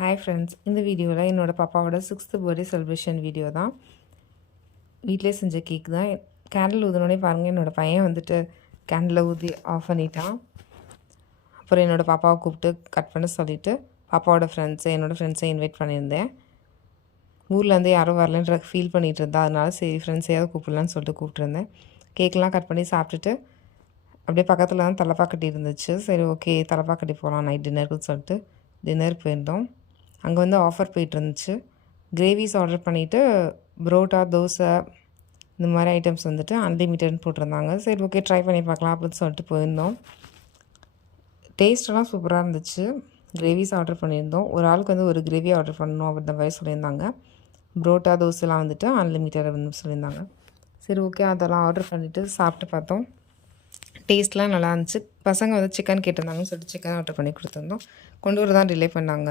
Hi friends, இந்த வீடியோவில் என்னோடய பாப்பாவோட 6th பர்த்டே செலிப்ரேஷன் வீடியோ தான். வீட்டிலே செஞ்ச கேக் தான். கேண்டில் ஊதுனோடனே பாருங்கள், என்னோடய பையன் வந்துட்டு கேண்டில் ஊதி ஆஃப் பண்ணிட்டான். அப்புறம் என்னோடய பாப்பாவை கூப்பிட்டு கட் பண்ண சொல்லிவிட்டு பாப்பாவோட என்னோடய ஃப்ரெண்ட்ஸை இன்வைட் பண்ணியிருந்தேன். ஊர்லேருந்து யாரும் வரலன்ற ஃபீல் பண்ணிகிட்டு இருந்தா, அதனால சரி ஃப்ரெண்ட்ஸையாவது கூப்பிடலான்னு சொல்லிட்டு கூப்பிட்டுருந்தேன். கேக்கெலாம் கட் பண்ணி சாப்பிட்டுட்டு அப்படியே பக்கத்தில் தான் தலைப்பாக்கட்டி இருந்துச்சு. சரி ஓகே, தலைப்பாக்கட்டி போகலாம் நைட் டின்னருக்குன்னு சொல்லிட்டு டின்னருக்கு போயிருந்தோம். அங்கே வந்து ஆஃபர் போயிட்டுருந்துச்சு. கிரேவிஸ் ஆர்டர் பண்ணிவிட்டு புரோட்டா, தோசை இந்த மாதிரி ஐட்டம்ஸ் வந்துட்டு அன்லிமிட்டட்னு போட்டிருந்தாங்க. சரி ஓகே, ட்ரை பண்ணி பார்க்கலாம் அப்படின்னு சொல்லிட்டு போயிருந்தோம். டேஸ்ட்டெல்லாம் சூப்பராக இருந்துச்சு. கிரேவிஸ் ஆர்டர் பண்ணியிருந்தோம். ஒரு ஆளுக்கு வந்து ஒரு கிரேவி ஆர்டர் பண்ணணும் அப்படின்ற மாதிரி சொல்லியிருந்தாங்க. புரோட்டா, தோசைலாம் வந்துட்டு அன்லிமிட்டட் அப்படின்னு சொல்லியிருந்தாங்க. சரி ஓகே, அதெல்லாம் ஆர்டர் பண்ணிவிட்டு சாப்பிட்டு பார்த்தோம். டேஸ்ட்லாம் நல்லா இருந்துச்சு. பசங்க வந்து சிக்கன் கேட்டிருந்தாங்கன்னு சொல்லிட்டு சிக்கன் ஆர்டர் பண்ணி கொடுத்துருந்தோம். கொண்டு வர தான் டிலே பண்ணாங்க.